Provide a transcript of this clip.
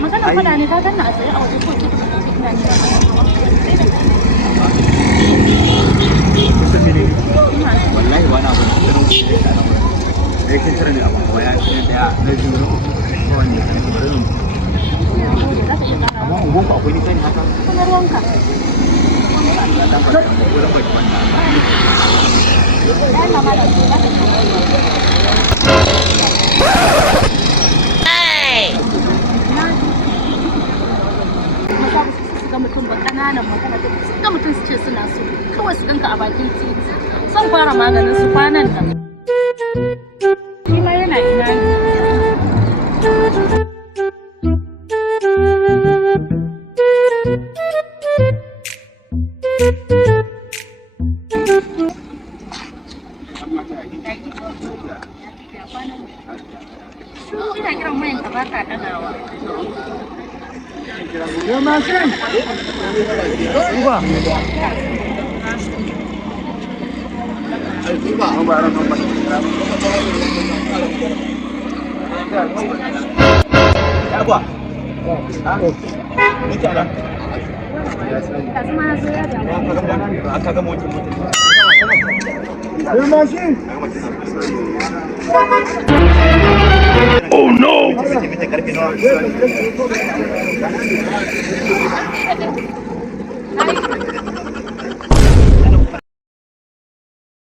Magana fada ne ka ganna a tsaye a waje ko ki ina ne. Wallahi ba na ba. Sai kin tare ni abu kuma ya ce da na jiro wannan amma ungon ku akwai ni kai haka. Kuma ruwanka. Ga mutum ba kananan magana da su ga mutum su ce suna so kawai su ganka a bakin titi son fara maganin su kwanan nan shi ma yana ina ne ina kiran mayan ka ba ka dagawa Ya mashin. Uba. Uba, uba ran nan ba. Ya ba. Ni kana. Kasma zo ya da. Aka ga motin. Ya mashin. Oh no!